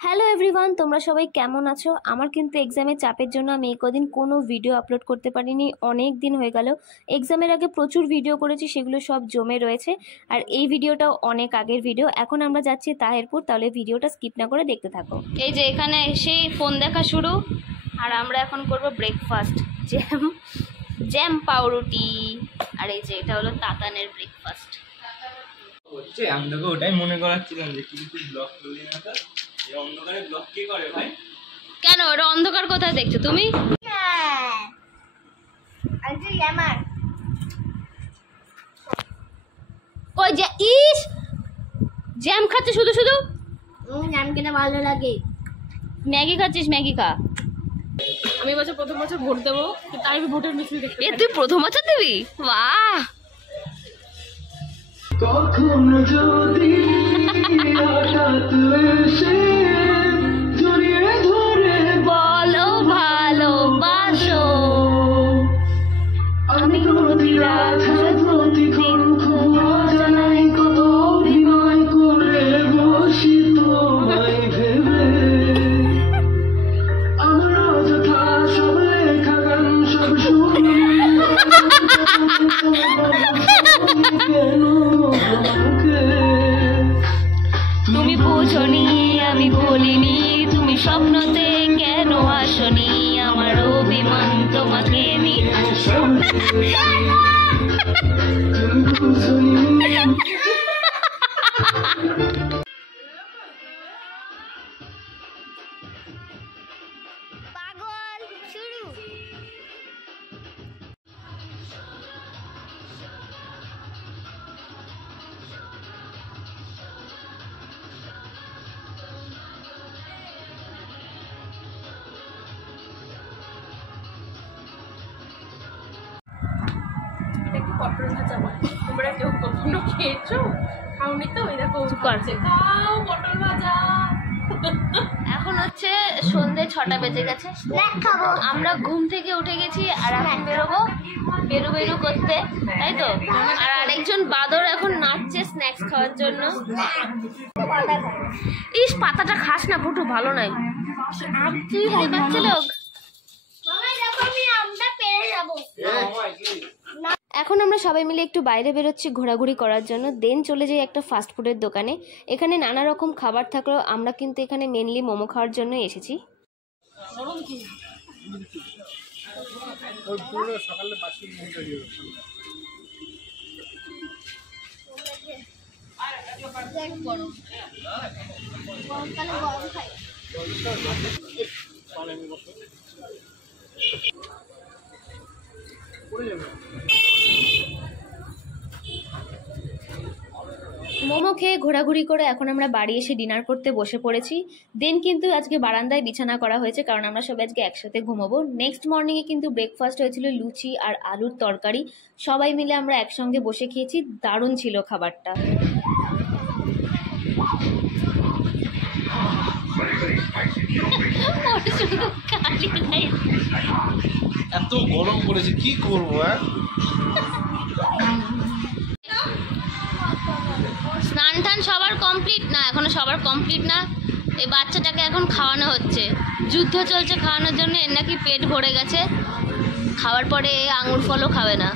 Hello everyone, তোমরা সবাই কেমন আছো? আমার কিন্তু এক্সামের চাপের জন্য আমি এই কদিন কোনো ভিডিও আপলোড করতে পারিনি। অনেক দিন হয়ে গেল। এক্সামের আগে প্রচুর ভিডিও করেছি, সেগুলো সব জমে রয়েছে। আর এই ভিডিওটাও অনেক আগের ভিডিও। এখন আমরা যাচ্ছি তাহেরপুর, তাহলে ভিডিওটা স্কিপ না করে দেখতে থাকো। এই যে এখানে এসেই ফোন দেখা শুরু, আর আমরা এখন করব ব্রেকফাস্ট। জ্যাম পাউরুটি, আর এই যে এটা হলো তাতানের ব্রেকফাস্ট। আমি তোকে ওটাই মনে করাচ্ছিলাম যে কি তুই ব্লগ করলি না, তো অন্ধকারে ব্লগ কে করে ভাই? কেন ওটা অন্ধকার কোথায় দেখছো তুমি? ওই যে ইস জ্যাম খাচ্ছে শুধু শুধু। জ্যাম খেতে ভালো লাগে। ম্যাগি খাচ্ছিস? ম্যাগি খা। আমি প্রথম বছর ভোট দেবো, তাই ভোটের মিছিল দেখতে। এ তুই প্রথম বছর দিবি? বাহ! কখনো যদি হঠাৎ এসে জড়িয়ে ধরে বলো ভালোবাসো, আমি প্রতি রাত প্রতিক্ষণ খুব অজানাই কত অভিনয় করে বসি তোমায় ভেবে। আমার অযথা সব লেখা গান সব শুনি কেন আমাকে তুমি বোঝনি, আমি বলিনি, তুমি স্বপ্নতে কেন আসনি, আমার অভিমান তোমাকে নিয়ে। পাগল শুরু। পটল ভাজা বলে, তোমরা কেউ কখনো খেয়েছো? খাওনি তো? এরকম করছে খাও পটল ভাজা। এখন হচ্ছে সন্ধ্যে 6টা বেজে গেছে। আমরা ঘুম থেকে উঠে গেছি আর এখন বেরো করতে, তাই তো? আর আরেকজন বাদর এখন নাচছে স্ন্যাক্স খাওয়ার জন্য। ইস পাতাটা খাস না ফুটু, ভালো নাই। তুই বাচ্চা লোক। এখন আমরা সবাই মিলে একটু বাইরে বেরোচ্ছি ঘোরাঘুরি করার জন্য। দেন চলে যাই একটা ফাস্টফুডের দোকানে। এখানে নানা রকম খাবার থাকলেও আমরা কিন্তু এখানে মেনলি মোমো খাওয়ার জন্য এসেছি। মোমো খেয়ে ঘোরাঘুরি করে এখন আমরা বাড়ি এসে ডিনার করতে বসে পড়েছি। দেন কিন্তু আজকে বারান্দায় বিছানা করা হয়েছে, কারণ আমরা সবাই আজকে একসাথে ঘুমাবো। নেক্সট মর্নিংয়ে কিন্তু ব্রেকফাস্ট হয়েছিল লুচি আর আলুর তরকারি। সবাই মিলে আমরা একসঙ্গে বসে খেয়েছি, দারুণ ছিল খাবারটা। এত গরম পড়েছে, কি করবো? স্নান টান সবার কমপ্লিট না? এখনো সবার কমপ্লিট না। এই বাচ্চাটাকে এখন খাওয়ানো হচ্ছে, যুদ্ধ চলছে খাওয়ানোর জন্য। এর নাকি পেট ভরে গেছে, খাওয়ার পরে আঙুর ফলও খাবে না।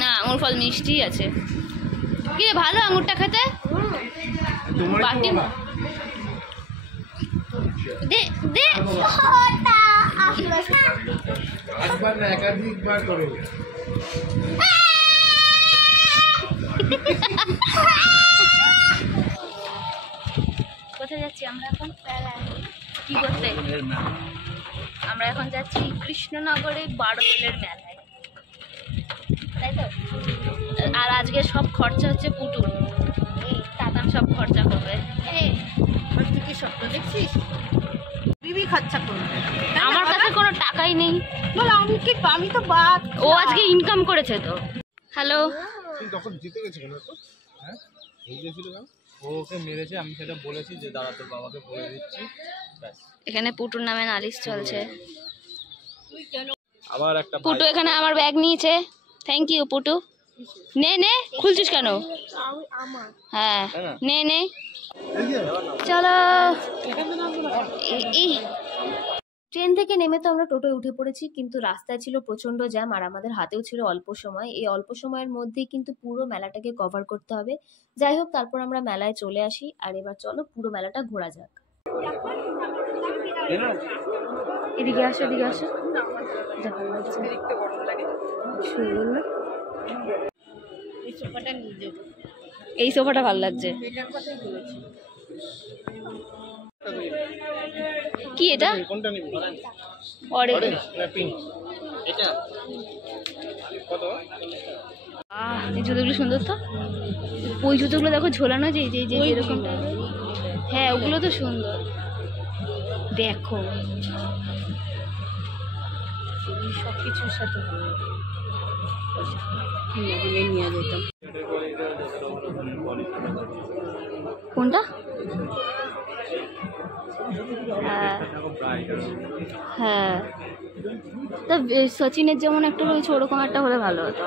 না, আঙুর ফল মিষ্টি আছে। কি রে, ভালো আঙুরটা খেতে? বাটি দে দে। একবার না, একাধিকবার করো। কোথায় যাচ্ছি আমরা এখন? কি করতে? আমরা এখন যাচ্ছি কৃষ্ণনগরে 12 দোলের মেলায়, তাই তো? আর আজকে সব খরচা হচ্ছে পুটুর। এই তাতান সব খরচা করবে। তুই কি স্বপ্ন দেখছিস? বিবি খরচা করবে, আমার কাছে কোনো টাকাই নেই। বল আমি তো বাদ। ও আজকে ইনকাম করেছে তো। হ্যালো, তখন জিতে গেছে কেন? এই গেছিল না, ও ওকে মেরেছে, আমি সেটা বলেছি যে দাদা তোর বাবাকে বলে দিচ্ছি, ব্যাস। এখানে পুটুর নামে নালিশ চলছে। আবার একটা পুটু এখানে আমার ব্যাগ নিয়েছে, থ্যাংক ইউ পুটু। নে নে, খুলছিস কেন? হ্যাঁ নে নে, চলো। ট্রেন থেকে নেমে তো আমরা টোটোয় উঠে পড়েছি, কিন্তু রাস্তায় ছিল প্রচণ্ড জ্যাম আর আমাদের হাতেও ছিল অল্প সময়। এই অল্প সময়ের মধ্যেই কিন্তু পুরো মেলাটাকে কভার করতে হবে। যাই হোক, তারপর আমরা মেলায় চলে আসি। আর এবার চলো পুরো মেলাটা ঘোরা যাক। এদিকে আসো, এদিকে আসো। এই সোফাটা ভালো লাগছে। কি এটা? কোনটা নিবি? অরেঞ্জ না পিঙ্ক? এটা কত? এই জুতোগুলো সুন্দর তো। ওই জুতোগুলো দেখো ঝোলানো, যে যে যে এরকম টাইপের। হ্যাঁ ওগুলো তো সুন্দর, দেখো সব কিছুর সাথে নিয়ে যেতাম। কোনটা? হ্যাঁ হ্যাঁ, তা সচিনের যেমন একটা রয়েছে ওরকম একটা হলে ভালো হতো।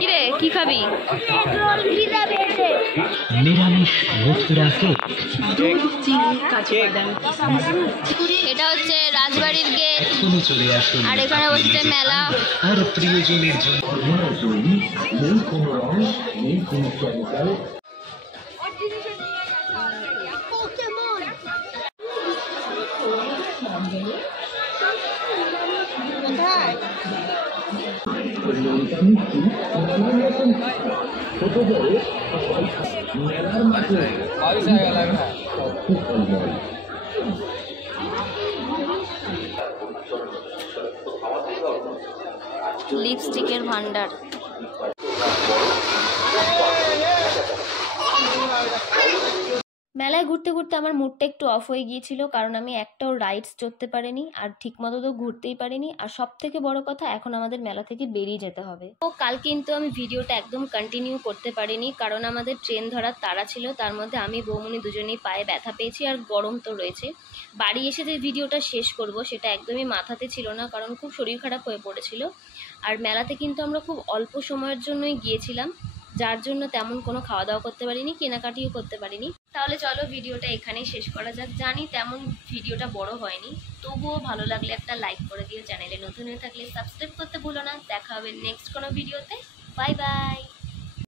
কিরে কি খাবি? এটা হচ্ছে রাজবাড়ির গেট, আর এখানে বসছে মেলা। আর প্রিয়জনের জন্য লিপস্টিকের ভান্ডার। মেলায় ঘুরতে ঘুরতে আমার মুডটা একটু অফ হয়ে গিয়েছিল, কারণ আমি একটাও রাইডস চড়তে পারিনি আর ঠিকমতো তো ঘুরতেই পারিনি। আর সব থেকে বড় কথা, এখন আমাদের মেলা থেকে বেরিয়ে যেতে হবে। তো কাল কিন্তু আমি ভিডিওটা একদম কন্টিনিউ করতে পারিনি, কারণ আমাদের ট্রেন ধরার তাড়া ছিল। তার মধ্যে আমি বৌমনি দুজনেই পায়ে ব্যথা পেয়েছি আর গরম তো রয়েছে। বাড়ি এসে যে ভিডিওটা শেষ করব সেটা একদমই মাথাতে ছিল না, কারণ খুব শরীর খারাপ হয়ে পড়েছিল। আর মেলাতে কিন্তু আমরা খুব অল্প সময়ের জন্যই গিয়েছিলাম, যার জন্য তেমন কোনো খাওয়া দাওয়া করতে পারিনি, কেনাকাটিও করতে পারিনি। তাহলে চলো ভিডিওটা এখানেই শেষ করা যাক। জানি তেমন ভিডিওটা বড় হয়নি, তবুও ভালো লাগলে একটা লাইক করে দিও। চ্যানেলে নতুন হয়ে থাকলে সাবস্ক্রাইব করতে ভুলো না। দেখা হবে নেক্সট কোনো ভিডিওতে। Bye bye.